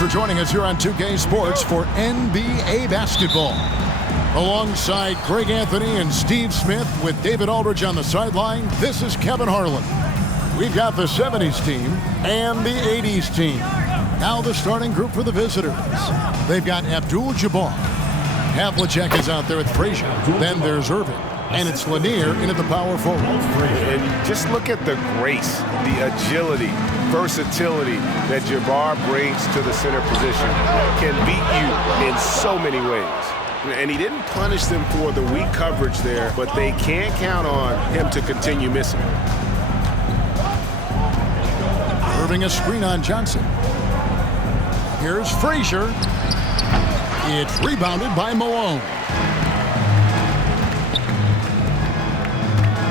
for joining us here on 2K Sports for NBA basketball. Alongside Greg Anthony and Steve Smith with David Aldridge on the sideline, this is Kevin Harlan. We've got the 70s team and the 80s team. Now the starting group for the visitors. They've got Abdul-Jabbar. Havlicek is out there with Frazier. Then there's Irving. And it's Lanier into the power forward. And just look at the grace, the agility, versatility that Jabbar brings to the center position. Can beat you in so many ways. And he didn't punish them for the weak coverage there, but they can't count on him to continue missing. Irving a screen on Johnson. Here's Frazier. It's rebounded by Malone.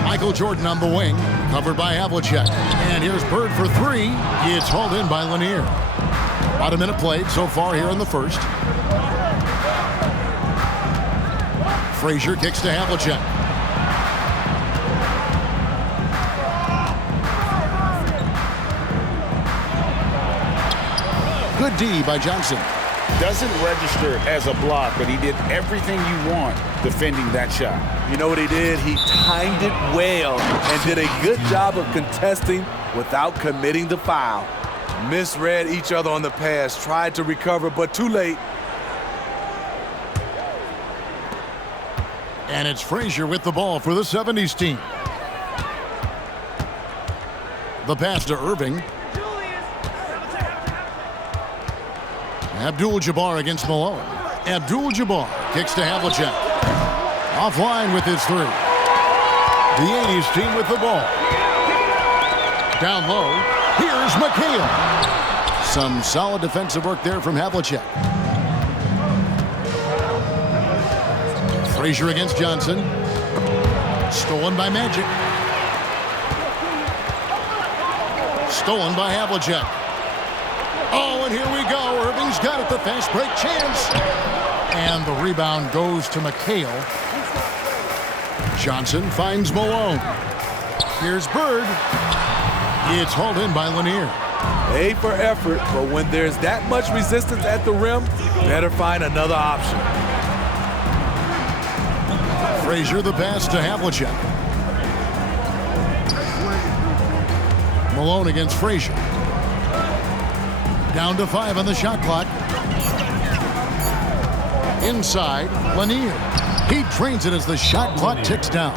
Michael Jordan on the wing, covered by Havlicek. And here's Bird for three. It's hauled in by Lanier. About a minute played so far here in the first. Frazier kicks to Havlicek. Good D by Johnson. Doesn't register as a block, but he did everything you want defending that shot. You know what he did? He timed it well and did a good job of contesting without committing the foul. Misread each other on the pass, tried to recover, but too late. And it's Frazier with the ball for the 70s team. The pass to Irving. Abdul-Jabbar against Malone. Abdul-Jabbar kicks to Havlicek. Offline with his three. The 80s team with the ball. Down low. Here's McHale. Some solid defensive work there from Havlicek. Frazier against Johnson. Stolen by Magic. Stolen by Havlicek. Oh, and here we go. Irving's got it. The fast break chance. And the rebound goes to McHale. Johnson finds Malone. Here's Bird. It's hauled in by Lanier. A for effort, but when there's that much resistance at the rim, better find another option. Frazier the pass to Havlicek. Malone against Frazier. Down to 5 on the shot clock. Inside, Lanier. He trains it as the shot clock ticks down.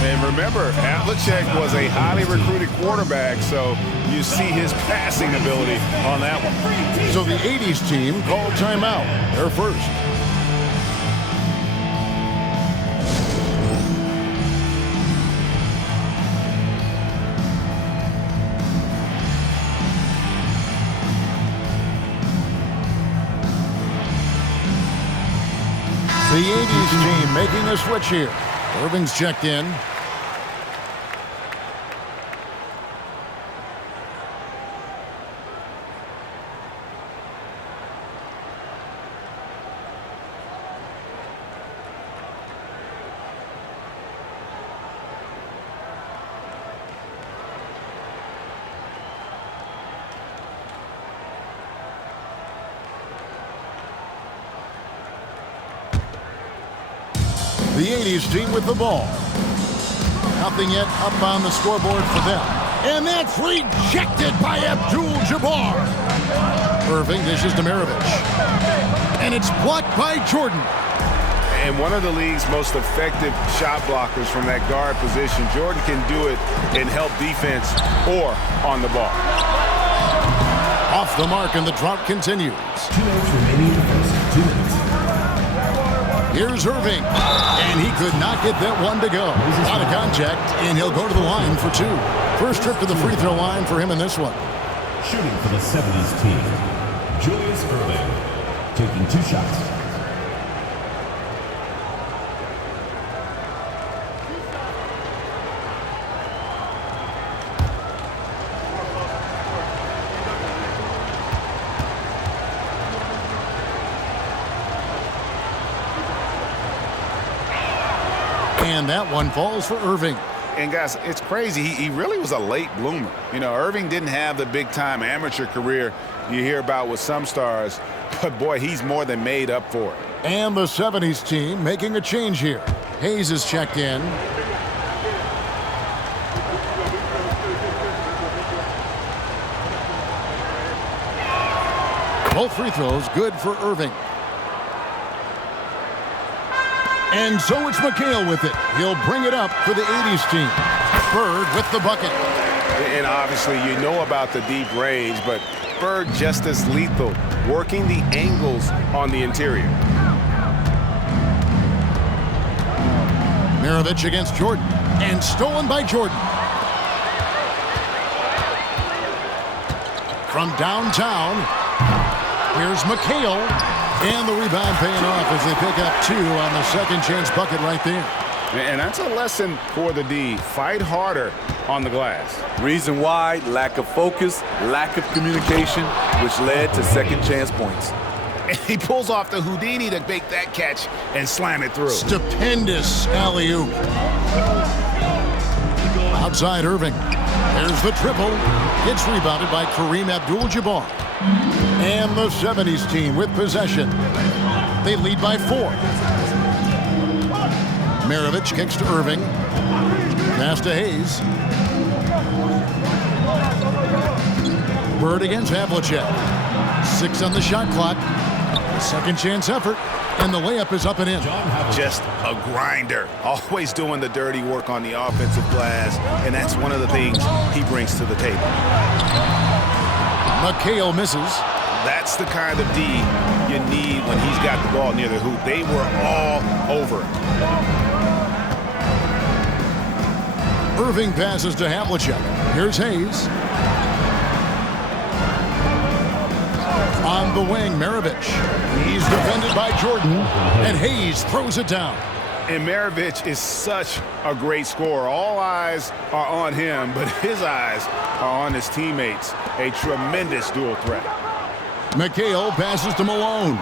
And remember, Havlicek was a highly recruited quarterback, so you see his passing ability on that one. So the 80s team called timeout. They're first. The 80s team making a switch here. Irving's checked in. The 80s team with the ball. Nothing yet up on the scoreboard for them. And that's rejected by Abdul-Jabbar. Irving dishes to Maravich. And it's blocked by Jordan. And one of the league's most effective shot blockers from that guard position. Jordan can do it and help defense or on the ball. Off the mark, and the drought continues. 2 minutes remaining in the first. 2 minutes. Here's Irving, and he could not get that one to go. Out of contact, and he'll go to the line for 2. First trip to the free throw line for him in this one. Shooting for the 70s team, Julius Irving, taking 2 shots. And that one falls for Irving. And guys, it's crazy. He really was a late bloomer. You know, Irving didn't have the big-time amateur career you hear about with some stars, but boy, he's more than made up for it. And the 70s team making a change here. Hayes is checked in. Both free throws good for Irving. And so it's McHale with it. He'll bring it up for the 80s team. Bird with the bucket. And obviously you know about the deep range, but Bird just as lethal, working the angles on the interior. Maravich against Jordan. And stolen by Jordan. From downtown, here's McHale. And the rebound paying off as they pick up 2 on the second chance bucket right there. And that's a lesson for the D. Fight harder on the glass. Reason why, lack of focus, lack of communication, which led to second chance points. And he pulls off the Houdini to make that catch and slam it through. Stupendous alley-oop. Outside Irving. There's the triple. It's rebounded by Kareem Abdul-Jabbar. And the 70s team with possession. They lead by 4. Maravich kicks to Irving. Pass to Hayes. Bird against Havlicek. 6 on the shot clock. Second chance effort. And the layup is up and in. Just a grinder. Always doing the dirty work on the offensive glass. And that's one of the things he brings to the table. McHale misses. That's the kind of D you need when he's got the ball near the hoop. They were all over him. Irving passes to Havlicek. Here's Hayes. On the wing, Maravich. He's defended by Jordan, and Hayes throws it down. And Maravich is such a great scorer. All eyes are on him, but his eyes are on his teammates. A tremendous dual threat. McHale passes to Malone.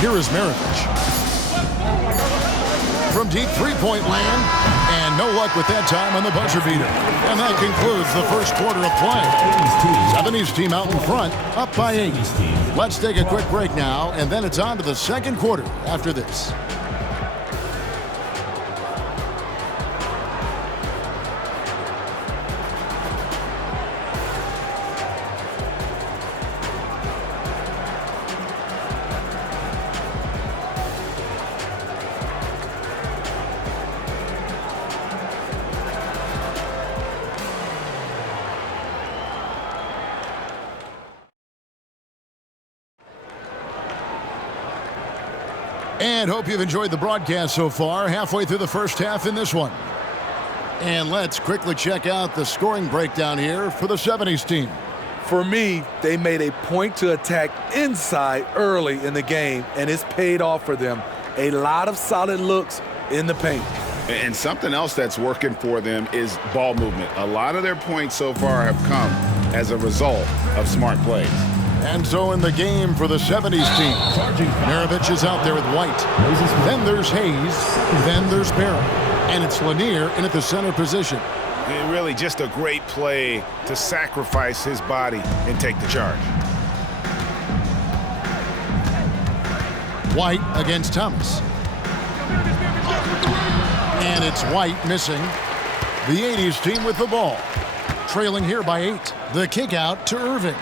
Here is Maravich. From deep three-point land, and no luck with that time on the buzzer beater. And that concludes the first quarter of play. 70s team out in front, up by 8. Let's take a quick break now, and then it's on to the second quarter after this. And hope you've enjoyed the broadcast so far. Halfway through the first half in this one. And let's quickly check out the scoring breakdown here for the 70s team. For me, they made a point to attack inside early in the game, and it's paid off for them. A lot of solid looks in the paint. And something else that's working for them is ball movement. A lot of their points so far have come as a result of smart plays. And so in the game for the 70s team, Maravich is out there with White. Then there's Hayes. Then there's Barrett. And it's Lanier in at the center position. And really just a great play to sacrifice his body and take the charge. White against Thomas. And it's White missing. The 80s team with the ball. Trailing here by 8. The kick out to Irving.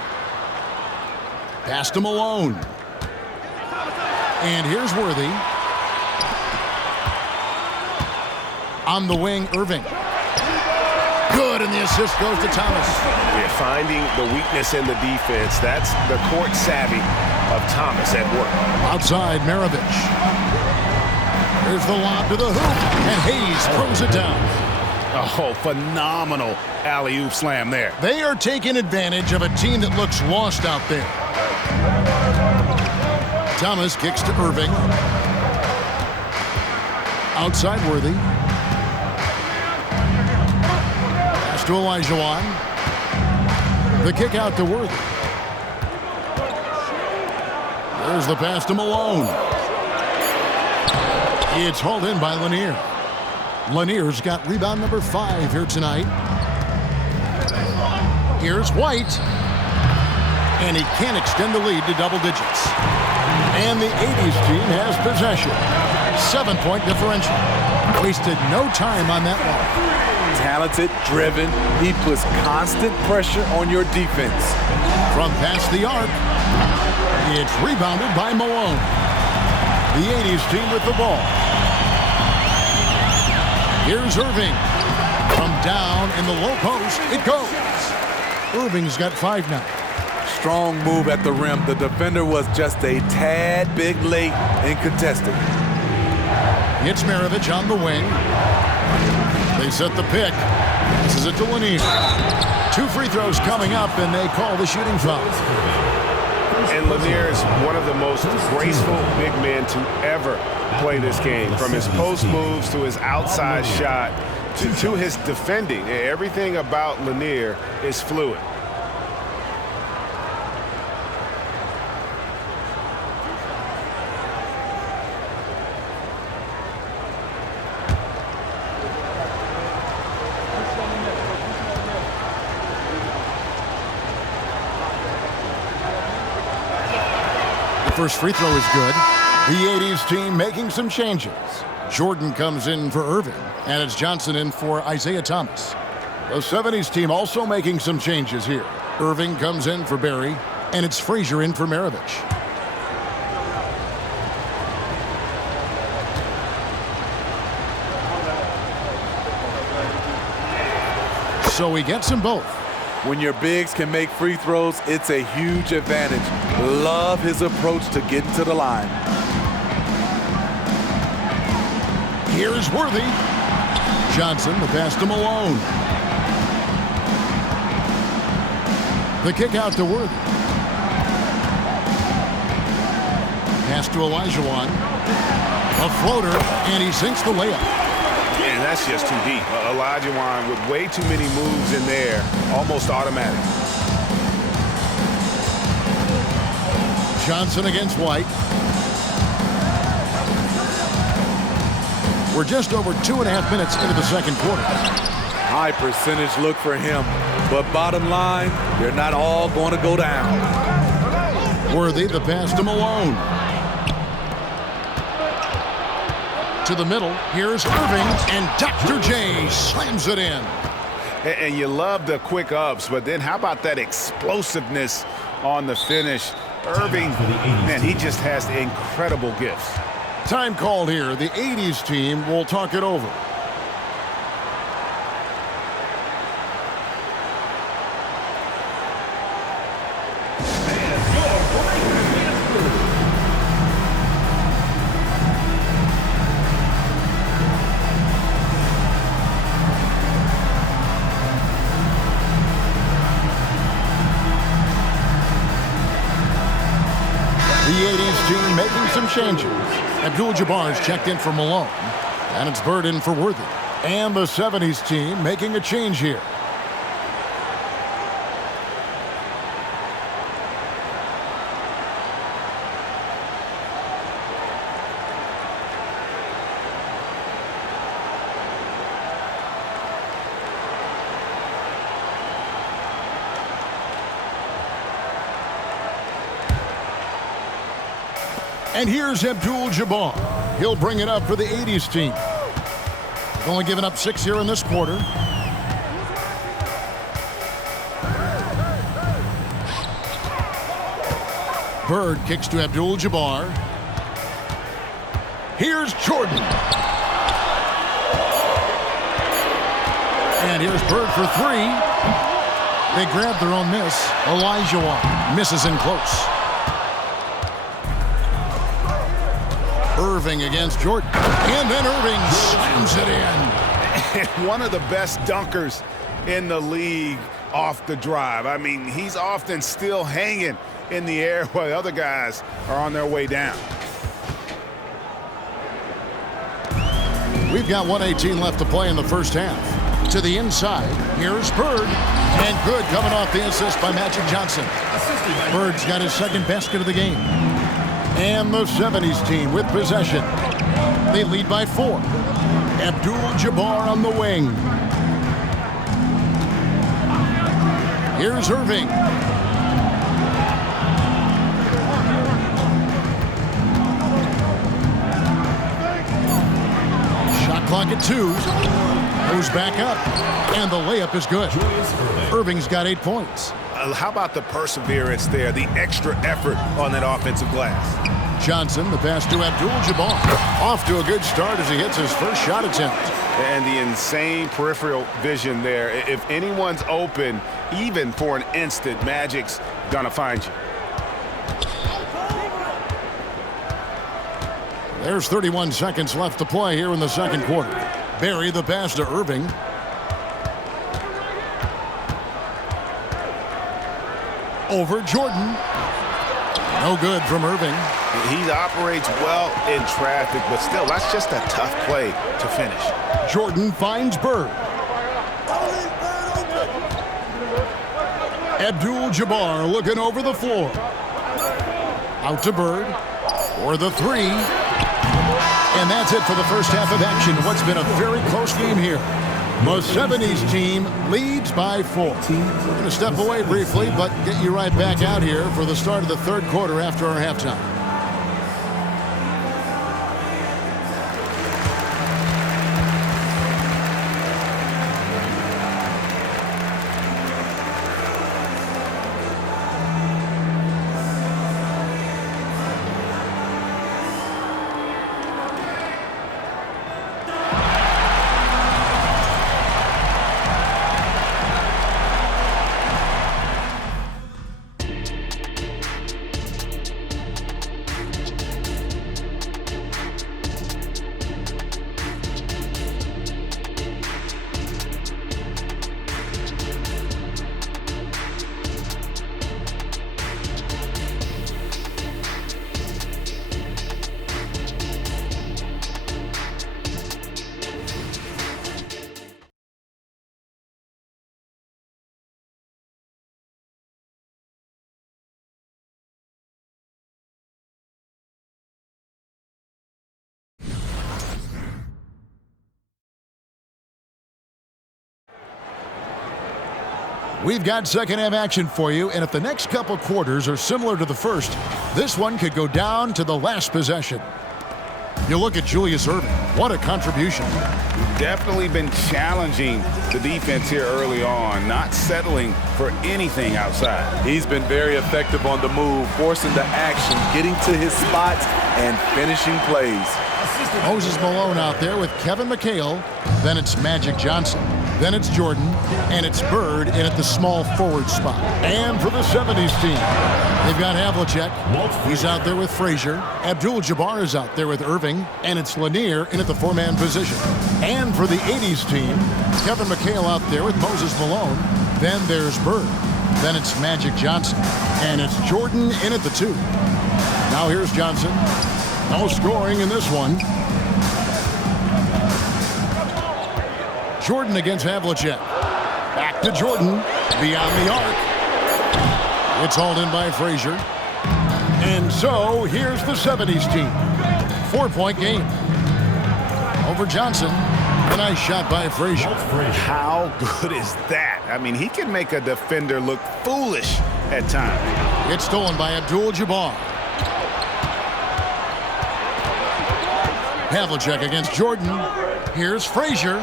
Pass to Malone. And here's Worthy. On the wing, Irving. Good, and the assist goes to Thomas. Yeah, finding the weakness in the defense. That's the court savvy of Thomas at work. Outside, Maravich. Here's the lob to the hoop, and Hayes throws it down. Oh, phenomenal alley-oop slam there. They are taking advantage of a team that looks lost out there. Thomas kicks to Irving. Outside Worthy. Pass to Olajuwon. The kick out to Worthy. There's the pass to Malone. It's hauled in by Lanier. Lanier's got rebound number 5 here tonight. Here's White. And he can't extend the lead to double digits. And the 80s team has possession. 7-point differential. Wasted no time on that one. Talented, driven. He puts constant pressure on your defense. From past the arc, it's rebounded by Malone. The 80s team with the ball. Here's Irving. From down in the low post, it goes. Irving's got 5 now. Strong move at the rim. The defender was just a tad bit late in contesting. It's Maravich on the wing. They set the pick. This is it to Lanier. 2 free throws coming up, and they call the shooting foul. And Lanier is one of the most graceful big men to ever play this game. From his post moves to his outside shot to his defending. Everything about Lanier is fluid. First free throw is good. The 80s team making some changes. Jordan comes in for Irving, and it's Johnson in for Isaiah Thomas. The 70s team also making some changes here. Irving comes in for Barry, and it's Frazier in for Maravich. So he gets them both. When your bigs can make free throws, it's a huge advantage. Love his approach to getting to the line. Here's Worthy. Johnson, the pass to Malone. The kick out to Worthy. Pass to Olajuwon. A floater, and he sinks the layup. And that's just too deep. Olajuwon with way too many moves in there, almost automatic. Johnson against White. We're just over 2.5 minutes into the second quarter. High percentage look for him, but bottom line, they're not all going to go down. Worthy, the pass to Malone. To the middle, here's Irving, and Dr. J slams it in. And you love the quick ups, but then how about that explosiveness on the finish? Irving, man, he just has incredible gifts. Time called here. The 80s team will talk it over. The 80s team making some changes. Abdul-Jabbar's checked in for Malone. And it's Bird in for Worthy. And the 70s team making a change here. And here's Abdul-Jabbar. He'll bring it up for the 80s team. They've only given up 6 here in this quarter. Bird kicks to Abdul-Jabbar. Here's Jordan. And here's Bird for 3. They grab their own miss. Olajuwon misses in close. Irving against Jordan. And then Irving slams it in. One of the best dunkers in the league off the drive. I mean, he's often still hanging in the air while other guys are on their way down. We've got 1:18 left to play in the first half. To the inside, here's Bird. And good coming off the assist by Magic Johnson. Bird's got his second basket of the game. And the 70s team with possession. They lead by 4. Abdul-Jabbar on the wing. Here's Irving. Shot clock at 2. Goes back up. And the layup is good. Irving's got 8 points. How about the perseverance there, the extra effort on that offensive glass? Johnson, the pass to Abdul-Jabbar. Off to a good start as he hits his first shot attempt. And the insane peripheral vision there. If anyone's open, even for an instant, Magic's gonna find you. There's 31 seconds left to play here in the second quarter. Barry, the pass to Irving. Over Jordan. No good from Irving. He operates well in traffic, but still, that's just a tough play to finish. Jordan finds Bird. Abdul-Jabbar looking over the floor. Out to Bird for the 3. And that's it for the first half of action. What's been a very close game here. The 70s team leads by 4. We're going to step away briefly, but get you right back out here for the start of the third quarter after our halftime. We've got second half action for you, and if the next couple quarters are similar to the first, this one could go down to the last possession. You look at Julius Irving. What a contribution. Definitely been challenging the defense here early on, not settling for anything outside. He's been very effective on the move, forcing the action, getting to his spots, and finishing plays. Moses Malone out there with Kevin McHale. Then it's Magic Johnson. Then it's Jordan, and it's Bird in at the small forward spot. And for the 70s team, they've got Havlicek. He's out there with Frazier. Abdul-Jabbar is out there with Irving, and it's Lanier in at the 4-man position. And for the 80s team, Kevin McHale out there with Moses Malone. Then there's Bird. Then it's Magic Johnson, and it's Jordan in at the 2. Now here's Johnson. No scoring in this one. Jordan against Havlicek. Back to Jordan. Beyond the arc. It's hauled in by Frazier. And so here's the 70s team. 4-point game. Over Johnson. A nice shot by Frazier. How good is that? I mean, he can make a defender look foolish at times. It's stolen by Abdul-Jabbar. Havlicek against Jordan. Here's Frazier.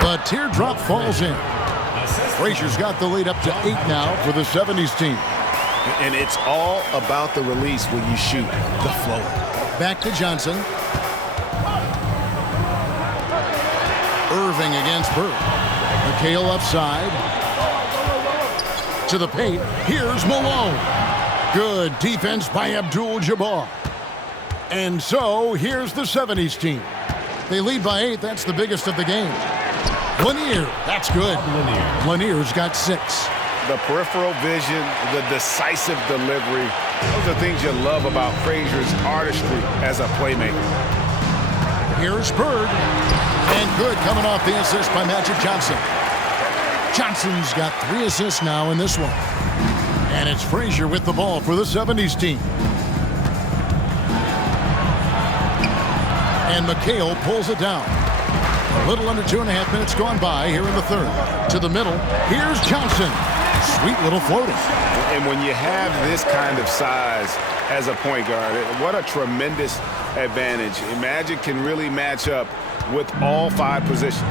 The teardrop falls in. Frazier's got the lead up to 8 now for the 70s team. And it's all about the release when you shoot the floater. Back to Johnson. Irving against Bird. McHale upside. To the paint. Here's Malone. Good defense by Abdul-Jabbar. And so here's the 70s team. They lead by 8. That's the biggest of the game. Lanier, that's good. Lanier's got 6. The peripheral vision, the decisive delivery, those are things you love about Frazier's artistry as a playmaker. Here's Bird. And good coming off the assist by Magic Johnson. Johnson's got 3 assists now in this one. And it's Frazier with the ball for the 70s team. And McHale pulls it down. A little under 2.5 minutes gone by here in the third. To the middle. Here's Johnson. sweet little floater. And when you have this kind of size as a point guard, what a tremendous advantage. Magic can really match up with all 5 positions.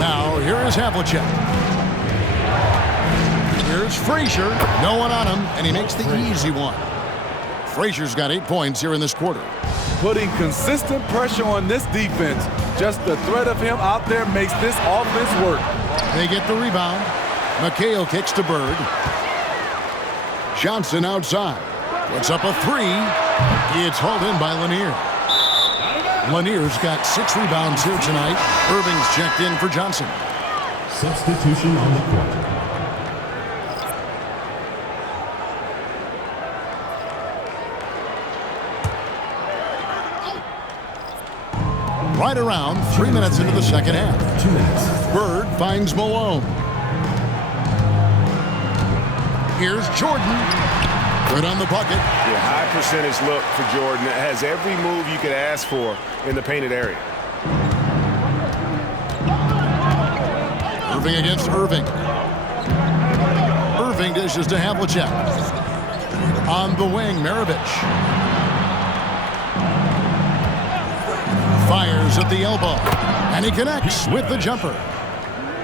Now, here is Havlicek. Here's Frazier. No one on him, and he makes the easy one. Frazier's got 8 points here in this quarter. Putting consistent pressure on this defense. Just the threat of him out there makes this offense work. They get the rebound. McHale kicks to Bird. Johnson outside. Puts up a 3. It's hauled in by Lanier. Lanier's got 6 rebounds here tonight. Irving's checked in for Johnson. Substitution on the court. Right around 3 minutes into the second half. 2 minutes. Bird finds Malone. Here's Jordan. Good on the bucket. Yeah, high percentage look for Jordan. It has every move you could ask for in the painted area. Irving against Irving. Irving dishes to Havlicek. On the wing, Maravich. Fires at the elbow. And he connects with the jumper.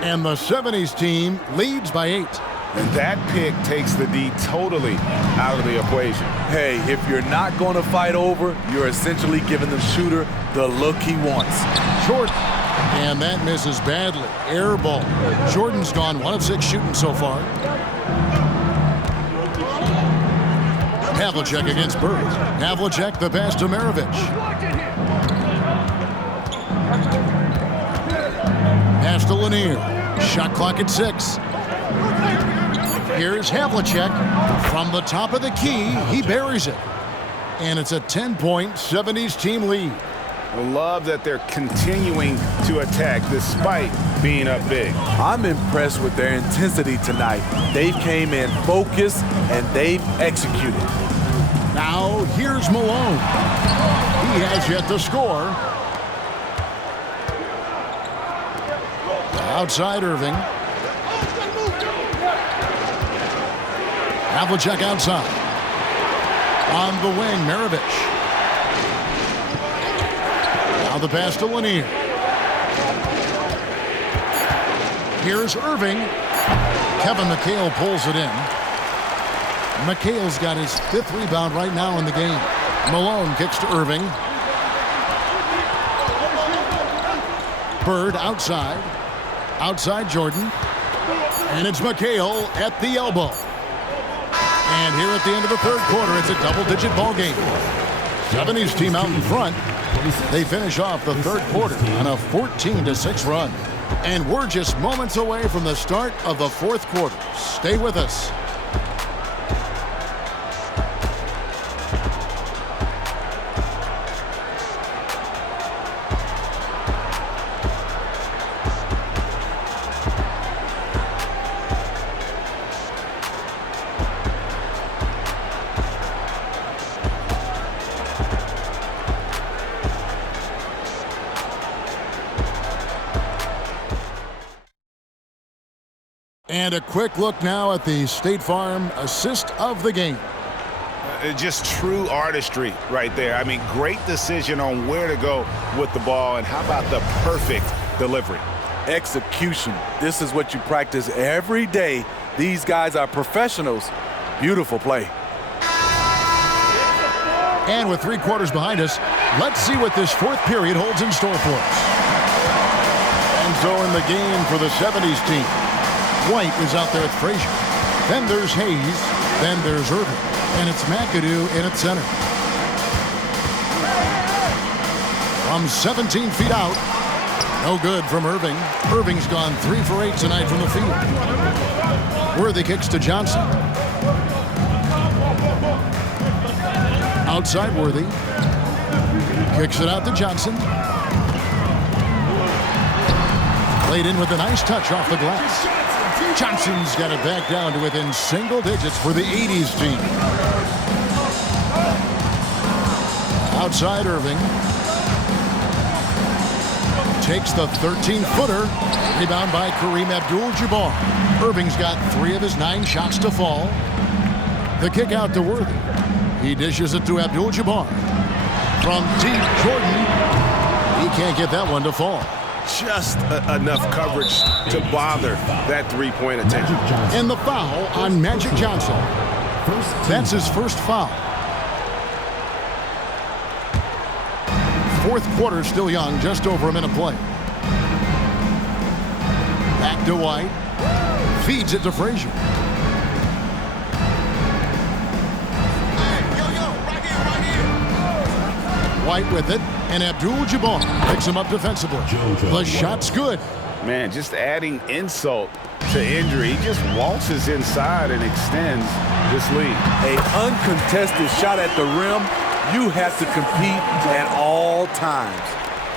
And the 70s team leads by 8. And that pick takes the D totally out of the equation. Hey, if you're not going to fight over, you're essentially giving the shooter the look he wants. Jordan. And that misses badly. Air ball. Jordan's gone 1 of 6 shooting so far. Havlicek against Bird. Havlicek the pass to Maravich. Pass to Lanier. Shot clock at 6. Here's Havlicek. From the top of the key, he buries it. And it's a 10-point 70s team lead. I love that they're continuing to attack despite being up big. I'm impressed with their intensity tonight. They came in focused and they've executed. Now here's Malone. He has yet to score. Outside Irving. Havlicek outside. On the wing, Maravich. Now the pass to Lanier. Here's Irving. Kevin McHale pulls it in. McHale's got his 5th rebound right now in the game. Malone kicks to Irving. Bird outside. Outside Jordan. And it's McHale at the elbow. And here at the end of the 3rd quarter, it's a double-digit ball game. 70s team out in front. They finish off the 3rd quarter on a 14-6 run. And we're just moments away from the start of the 4th quarter. Stay with us. And a quick look now at the State Farm assist of the game. Just true artistry right there. I mean, great decision on where to go with the ball, and how about the perfect delivery? Execution. This is what you practice every day. These guys are professionals. Beautiful play. And with 3 quarters behind us, let's see what this 4th period holds in store for us. And so in the game for the 70s team, White is out there at Frazier. Then there's Hayes. Then there's Irving. And it's McAdoo in at center. From 17 feet out. No good from Irving. Irving's gone 3 for 8 tonight from the field. Worthy kicks to Johnson. Outside Worthy. Kicks it out to Johnson. Played in with a nice touch off the glass. Johnson's got it back down to within single digits for the 80s team. Outside Irving. takes the 13-footer. Rebound by Kareem Abdul-Jabbar. Irving's got 3 of his 9 shots to fall. The kick out to Worthy. He dishes it to Abdul-Jabbar. From deep, Jordan. He can't get that one to fall. Just enough coverage to bother that three-point attempt. And the foul on Magic Johnson. That's his first foul. Fourth quarter still young, just over a minute play. Back to White. Feeds it to Frazier. White with it, and Abdul-Jabbar picks him up defensively. The shot's good. Man, just adding insult to injury. He just waltzes inside and extends this lead. An uncontested shot at the rim, you have to compete at all times.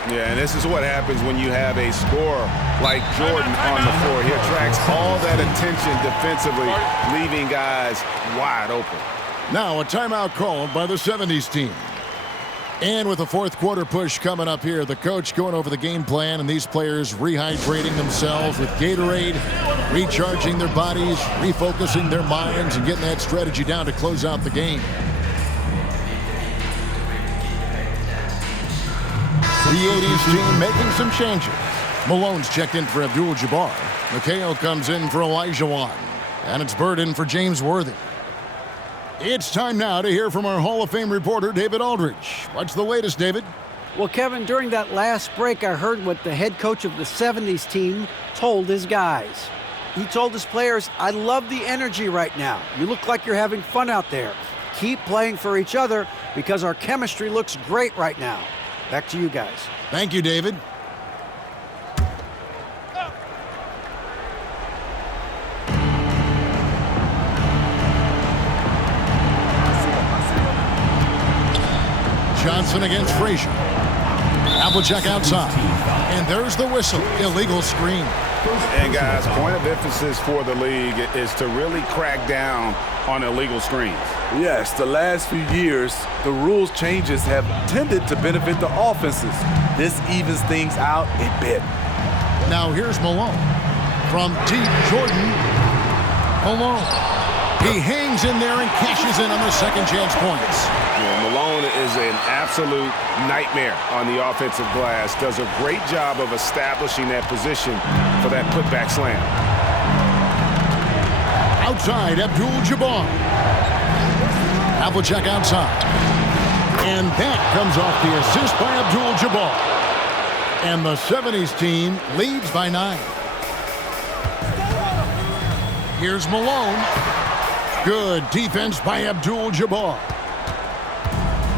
Yeah, and this is what happens when you have a scorer like Jordan on the floor. He attracts all that attention defensively, leaving guys wide open. Now a timeout called by the 70s team. And with the fourth quarter push coming up here, the coach going over the game plan and these players rehydrating themselves with Gatorade, recharging their bodies, refocusing their minds, and getting that strategy down to close out the game. The 80s team making some changes. Malone's checked in for Abdul-Jabbar. McHale comes in for Elijah Wan. And it's Bird in for James Worthy. It's time now to hear from our Hall of Fame reporter, David Aldridge. What's the latest, David? Well, Kevin, during that last break, I heard what the head coach of the 70s team told his guys. He told his players, I love the energy right now. You look like you're having fun out there. Keep playing for each other because our chemistry looks great right now. Back to you guys. Thank you, David. Johnson against Frazier. Havlicek outside. And there's the whistle. Illegal screen. And guys, point of emphasis for the league is to really crack down on illegal screens. Yes, the last few years, the rules changes have tended to benefit the offenses. This evens things out a bit. Now here's Malone. From deep, Jordan. Malone. He hangs in there and cashes in on the second chance points. Yeah, Malone is an absolute nightmare on the offensive glass. Does a great job of establishing that position for that putback slam. Outside, Abdul-Jabbar. Havlicek outside. And that comes off the assist by Abdul-Jabbar. And the 70s team leads by 9. Here's Malone. Good defense by Abdul-Jabbar.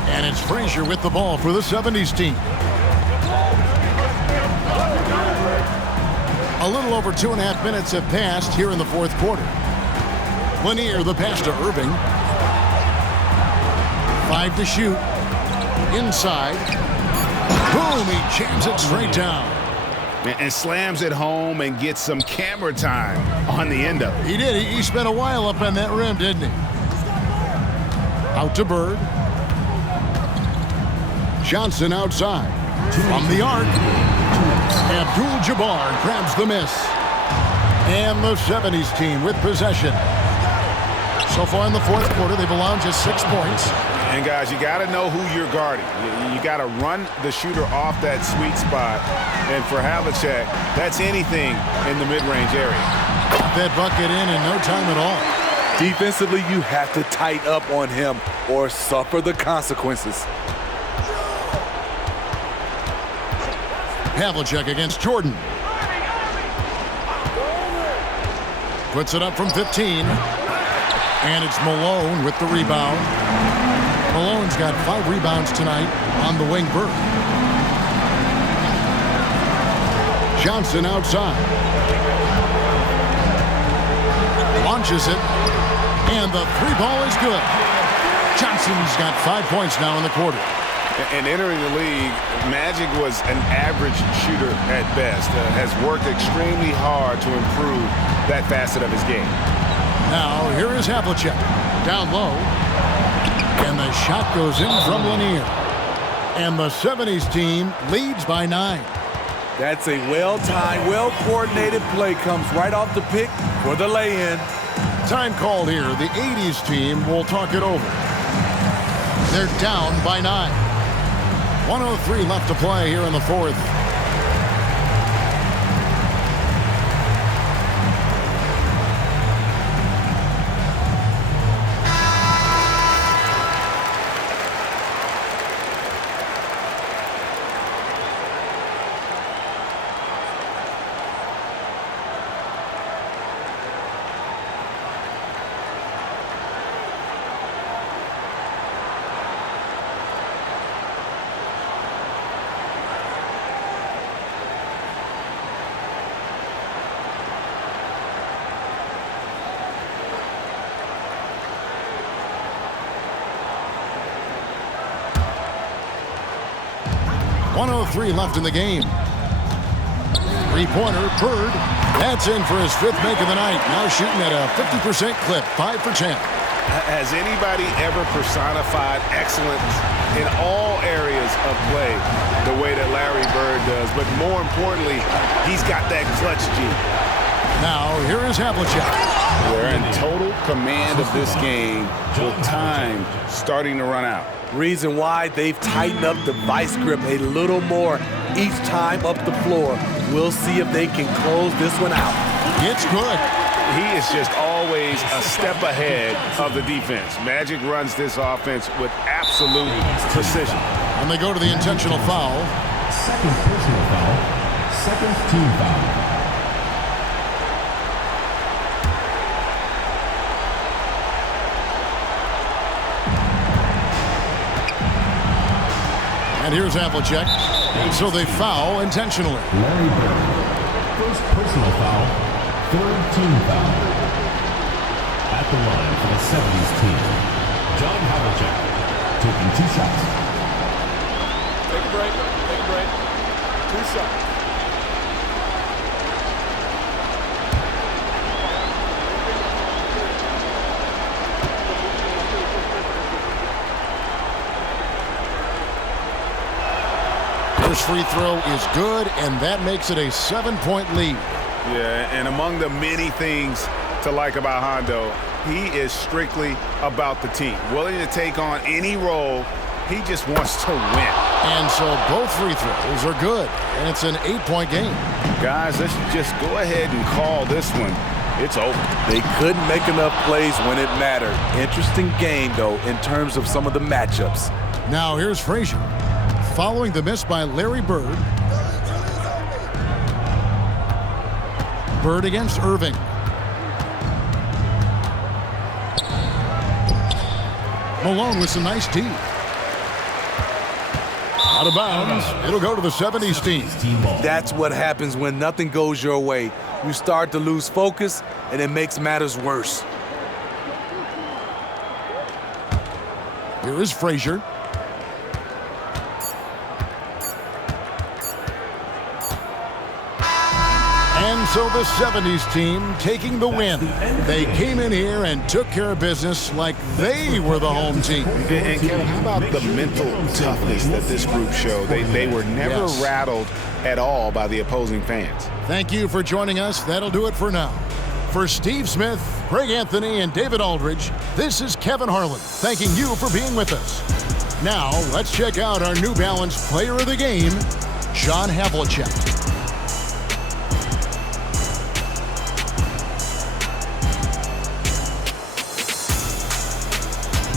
And it's Frazier with the ball for the 70s team. A little over 2.5 minutes have passed here in the fourth quarter. Lanier, the pass to Irving. 5 to shoot. Inside. Boom, he jams it straight down. And slams it home and gets some camera time on the end of it. He did. He spent a while up on that rim, didn't he? Out to Bird. Johnson outside. From the arc. Abdul-Jabbar grabs the miss. And the 70s team with possession. So far in the fourth quarter, they've allowed just 6 points. And guys, you got to know who you're guarding. You got to run the shooter off that sweet spot. And for Havlicek, that's anything in the mid-range area. That bucket in no time at all. Defensively, you have to tighten up on him or suffer the consequences. Havlicek against Jordan. Puts it up from 15. And it's Malone with the rebound. Malone's got 5 rebounds tonight on the wing. Bird. Johnson outside. Launches it. And the 3 ball is good. Johnson's got 5 points now in the quarter. And entering the league, Magic was an average shooter at best. Has worked extremely hard to improve that facet of his game. Now, here is Havlicek. Down low. And the shot goes in from Lanier. And the 70s team leads by 9. That's a well-timed, well-coordinated play. Comes right off the pick for the lay-in. Time called here. The 80s team will talk it over. They're down by 9. 1:03 left to play here in the fourth. .03 left in the game. Three-pointer, Bird. That's in for his 5th make of the night. Now shooting at a 50% clip, 5 for 10. Has anybody ever personified excellence in all areas of play the way that Larry Bird does? But more importantly, he's got that clutch gene. Now, here is Havlicek. They're in total command of this game with time starting to run out. Reason why they've tightened up the vice grip a little more each time up the floor. We'll see if they can close this one out. It's good. He is just always a step ahead of the defense. Magic runs this offense with absolute precision. And they go to the intentional foul. Second personal foul. Second team foul. And here's Havlicek. So they foul intentionally. Larry Bird. First personal foul. Third team foul. At the line for the 70s team, John Havlicek taking 2 shots. Take a break. Take a break. 2 shots. First free throw is good, and that makes it a 7-point lead. Yeah, and among the many things to like about Hondo, he is strictly about the team. Willing to take on any role. He just wants to win. And so both free throws are good, and it's an 8-point game. Guys, let's just go ahead and call this one. It's over. They couldn't make enough plays when it mattered. Interesting game, though, in terms of some of the matchups. Now here's Frazier. Following the miss by Larry Bird. Bird against Irving. Malone with some nice D. Out of bounds. It'll go to the 70s team. That's what happens when nothing goes your way. You start to lose focus, and it makes matters worse. Here is Frazier. And so the 70s team taking the win. They came in here and took care of business like they were the home team. And Kevin, how about the mental toughness that this group showed? They were never rattled at all by the opposing fans. Thank you for joining us. That'll do it for now. For Steve Smith, Greg Anthony, and David Aldridge, this is Kevin Harlan thanking you for being with us. Now, let's check out our New Balance Player of the Game, John Havlicek.